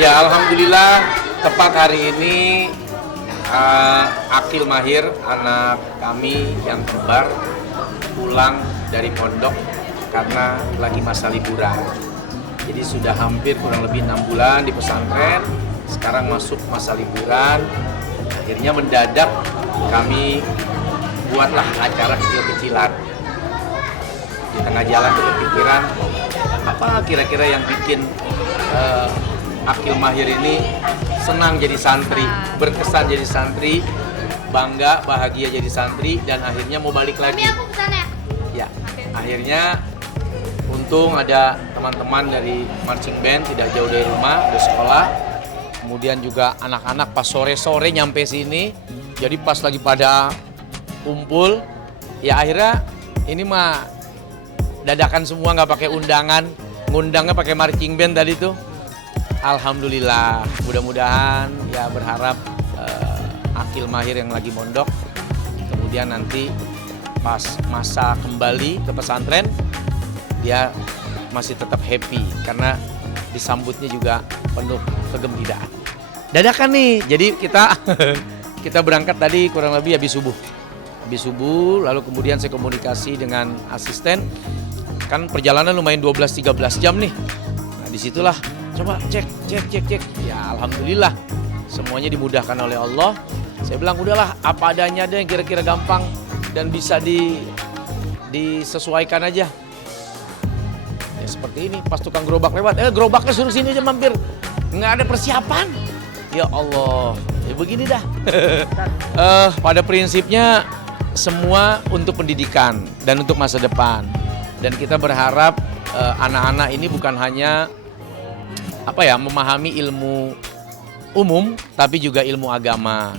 Ya, alhamdulillah tepat hari ini Akil Mahir, anak kami yang kembar, pulang dari pondok karena lagi masa liburan. Jadi sudah hampir kurang lebih 6 bulan di pesantren, sekarang masuk masa liburan. Akhirnya mendadak kami buatlah acara kecil-kecilan. Di tengah jalan kepikiran, apa kira-kira yang bikin Akil Mahir ini senang jadi santri, berkesan jadi santri, bangga, bahagia jadi santri, dan akhirnya mau balik lagi. Ya, akhirnya untung ada teman-teman dari marching band tidak jauh dari rumah, di sekolah. Kemudian juga anak-anak pas sore-sore nyampe sini, jadi pas lagi pada kumpul, ya akhirnya ini mah dadakan semua, nggak pakai undangan, ngundangnya pakai marching band tadi tuh. Alhamdulillah, mudah-mudahan ya berharap Akil Mahir yang lagi mondok, kemudian nanti pas masa kembali ke pesantren, dia masih tetap happy karena disambutnya juga penuh kegembiraan. Dadakan nih, jadi kita berangkat tadi kurang lebih habis subuh, lalu kemudian saya komunikasi dengan asisten, kan perjalanan lumayan 12-13 jam nih. Nah disitulah coba cek. Ya alhamdulillah semuanya dimudahkan oleh Allah. Saya bilang udahlah apa adanya ada yang kira-kira gampang dan bisa disesuaikan aja. Ya seperti ini, pas tukang gerobak lewat, gerobaknya suruh sini aja mampir. Nggak ada persiapan. Ya Allah, ya begini dah. Pada prinsipnya semua untuk pendidikan dan untuk masa depan. Dan kita berharap anak-anak ini bukan hanya memahami ilmu umum, tapi juga ilmu agama.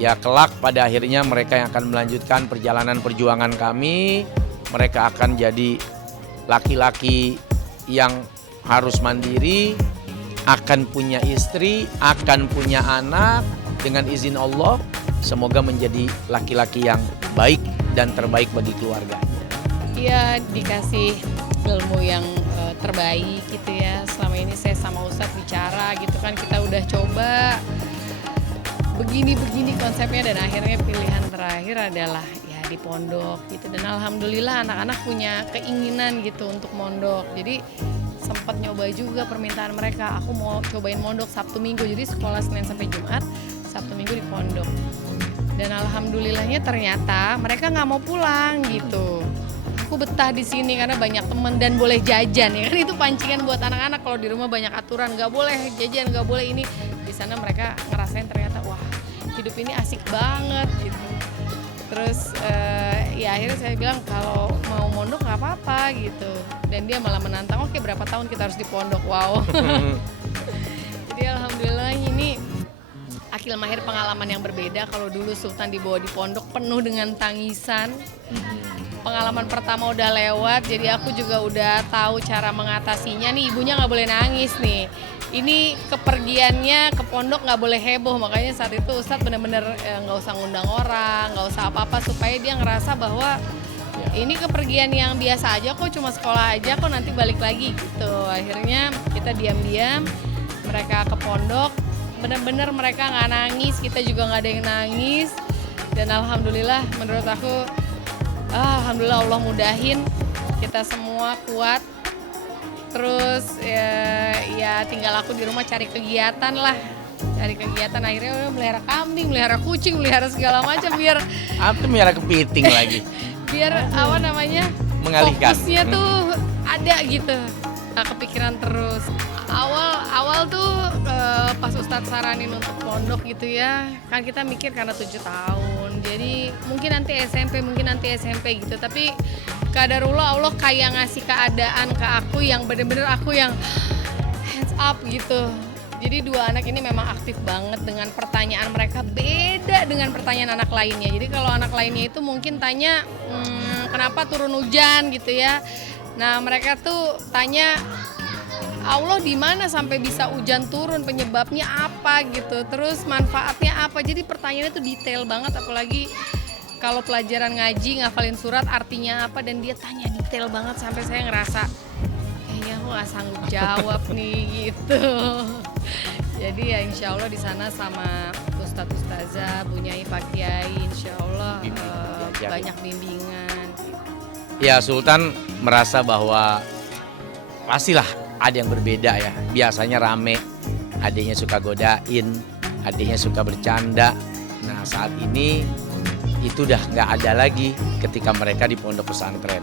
Ya kelak pada akhirnya mereka yang akan melanjutkan perjalanan perjuangan kami, mereka akan jadi laki-laki yang harus mandiri, akan punya istri, akan punya anak, dengan izin Allah, semoga menjadi laki-laki yang baik dan terbaik bagi keluarganya. Iya, dikasih ilmu yang terbaik gitu ya. Selama ini saya sama Ustadz bicara gitu kan, kita udah coba begini konsepnya, dan akhirnya pilihan terakhir adalah ya di pondok gitu. Dan alhamdulillah anak-anak punya keinginan gitu untuk mondok. Jadi sempat nyoba juga permintaan mereka, aku mau cobain mondok Sabtu Minggu. Jadi sekolah Senin sampai Jumat, Sabtu Minggu di pondok. Dan alhamdulillahnya ternyata mereka nggak mau pulang gitu. Aku betah di sini karena banyak teman dan boleh jajan ya kan, itu pancingan buat anak-anak. Kalau di rumah banyak aturan, nggak boleh jajan, nggak boleh ini. Di sana mereka ngerasain ternyata wah hidup ini asik banget gitu. Terus ya akhirnya saya bilang kalau mau mondok nggak apa-apa gitu. Dan dia malah menantang, oke berapa tahun kita harus di pondok, wow. Jadi alhamdulillah ini Akil Mahir pengalaman yang berbeda. Kalau dulu Sultan dibawa di pondok penuh dengan tangisan. Pengalaman pertama udah lewat, jadi aku juga udah tahu cara mengatasinya nih. Ibunya nggak boleh nangis nih. Ini kepergiannya ke pondok nggak boleh heboh, makanya saat itu Ustadz benar-benar nggak usah ngundang orang, nggak usah apa-apa, supaya dia ngerasa bahwa ini kepergian yang biasa aja kok, cuma sekolah aja kok, nanti balik lagi gitu. Akhirnya kita diam-diam, mereka ke pondok, benar-benar mereka nggak nangis, kita juga nggak ada yang nangis. Dan alhamdulillah menurut aku, alhamdulillah Allah mudahin, kita semua kuat. Terus ya tinggal aku di rumah cari kegiatan lah. Cari kegiatan, akhirnya udah melihara kambing, melihara kucing, melihara segala macam biar melihara kepiting lagi. Biar mengalihkan. Fokusnya tuh ada gitu. Nah, kepikiran terus. Awal tuh pas Ustadz saranin untuk pondok gitu ya, kan kita mikir karena 7 tahun, jadi mungkin nanti SMP gitu. Tapi qadarullah Allah kayak ngasih keadaan ke aku yang bener-bener aku yang hands up gitu. Jadi 2 anak ini memang aktif banget, dengan pertanyaan mereka beda dengan pertanyaan anak lainnya. Jadi kalau anak lainnya itu mungkin tanya kenapa turun hujan gitu ya. Nah mereka tuh tanya Allah di mana sampai bisa hujan turun, penyebabnya apa gitu, terus manfaatnya apa. Jadi pertanyaannya tuh detail banget, apalagi kalau pelajaran ngaji ngafalin surat artinya apa, dan dia tanya detail banget sampai saya ngerasa kayaknya aku nggak sanggup jawab nih gitu. Jadi ya insya Allah di sana sama Ustadz Ustazah, Bu Nyai, Pak Kiai, insya Allah banyak bimbingan. Ya Sultan merasa bahwa pastilah ada yang berbeda ya. Biasanya rame, adiknya suka godain, adiknya suka bercanda. Nah saat ini itu udah nggak ada lagi ketika mereka di pondok pesantren.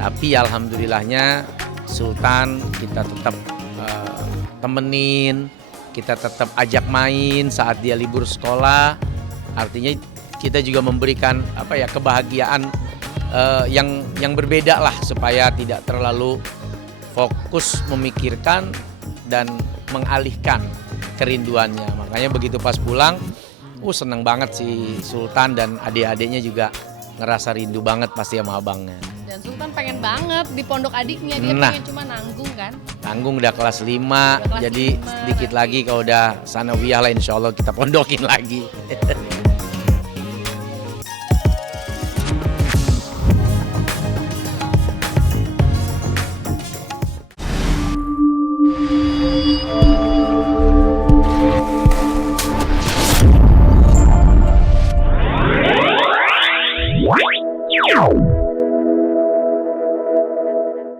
Tapi alhamdulillahnya Sultan kita tetap temenin, kita tetap ajak main saat dia libur sekolah. Artinya kita juga memberikan kebahagiaan yang berbeda lah supaya tidak terlalu fokus memikirkan dan mengalihkan kerinduannya. Makanya begitu pas pulang, seneng banget si Sultan dan adik-adiknya juga ngerasa rindu banget pasti sama abangnya. Dan Sultan pengen banget di pondok adiknya, dia pengen cuma nanggung kan. Nanggung udah kelas 5, jadi sedikit lagi kalau udah sanawiyah lah insya Allah kita pondokin lagi.